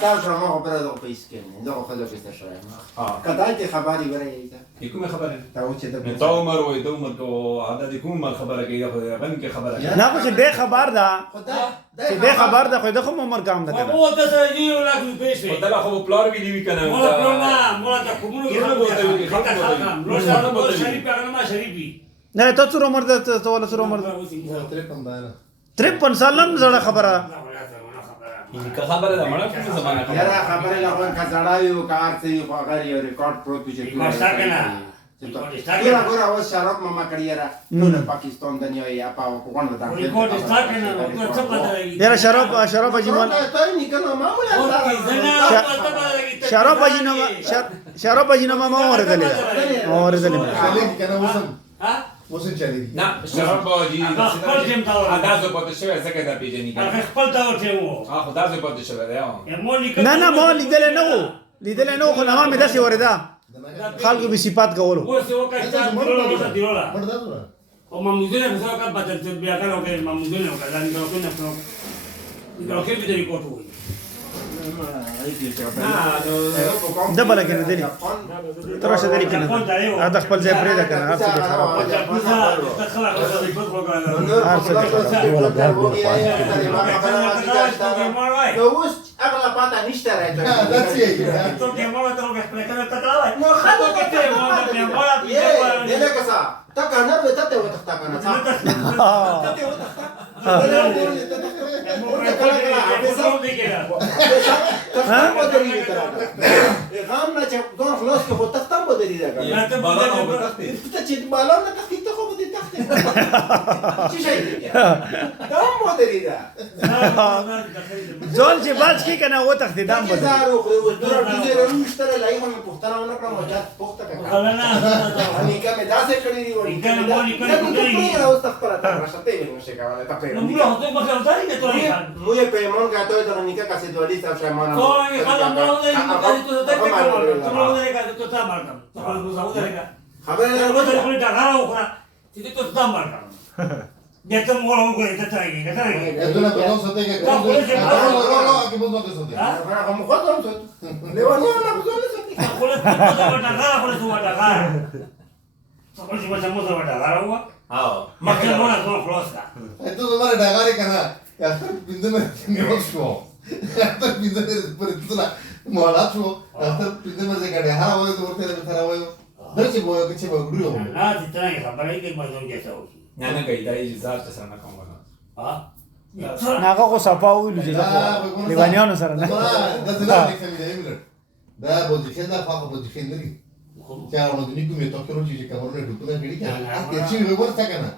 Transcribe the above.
تا شما خبره دو پیس کنه دو خدا پیس شرایم کدای خبری برای يكون خبره تا و چه من تومر ويدومر كو عدد يكون ما خبره كي ياخذ غن كي خبره نه خو چې به خبر ده خدا چې به خبر ده خو د کوم عمر کام ده کنه هو ده سيجي ولا كل بيش ودلا خو بلار وی دی کنه ولا برونا ولا تكملوا كيف بوتوي خطه لو شرط شريف انا ما شريفي نه ته څور عمر ده ته ولا څور عمر ده 53 سالم زړه خبره يمكن خبره ده مړه په زمانه خبره یاره خبره لغون کزړاوي او کار څه خو اگر یو ریکارډ پروت وي چې ګور اوس شراب مما کړیرا نو پاکستان دنیا یا په کوون ودا ریکارډ سٹارټ کنه تو څه پتا لګي یاره شراب اجمل ته نه کنه معمولا شراب اجنما ما اوردلې ها وسن چلی نه شراب باجی اندازو پاتې شوی څنګه دا پیژنې هغه خپل دا ورته وو خدا زه پاتې شوی دی نه ما لیدل نه خو نه مې داسې ورده خلکو به صفات کولو اوس یو کښه دیولا او مامودونه په څو کا بدل بیا کارو کوي مامودونه وکړه دا نه کوي دا کې به دی کوټو ده بلا کنه دلی ترى څه دلی کنه دا خپل ځای پرې ده کنه هر څه خراب هر څه ولا اوس اغلا پاتا نشته راځي تو کې مو ته وګورئ ته نو خلک ته مو دې لکه تا کنه به ته وتختا کنه ته غام نه چې ګور خلاص کې خو تختم بدلی دا ته چې بالام نه تختی ته خو به تخته چې شي دام بدلی دا ځول چې باز کی کنه و تخت دام بدلی زارو خو دور دې رمشتره لای هم پختنه ونه کړم مجات پخته کړه اني کومه داسې کړی دی وړي ته اوس تخپل تا راځته یې نشه کاوه ته په نو موږ ته مخه وتاړي ته توې مو یې په مون غاټو ته نيکه کاسې دوالي صاحب شمانه کوی خلا مو دې ته ته ته مو دې کا ته تا مارکم ته مو زاو دې کا خبره نو ته خپل دا غاړه وکړه چې ته تا مارکم دې ته مو ورو کوی ته تاګي ته اته نه په څه ته کې کې بوزو ته څه هغه هم خو ته څه لیوانو نه بوزو څه خپل ته دا غاړه خپل ته دا غاړه خپل څه مو ته دا غاړه و مکه مو نه خلاص کا ته زماره ډاګاري کنه یا بنده مې نیو شو ته بنده مې پر څه مولات شو ته بنده مې ځکه هر وای ته ورته ته راوایو درڅ بوو کې چې وګړو نه چې څنګه خبرې کې مزون کې څه وشي نه نه کوي دا یې زار څه نه کوم ها هغه خو صفا ویلو چې لیوانیانو سره نه دا پوزیشن دا خو پوزیشن نه دي چې هغه د نیکو مې توکل چې کومه ډوکونه کړي چې چې وګورځه کنه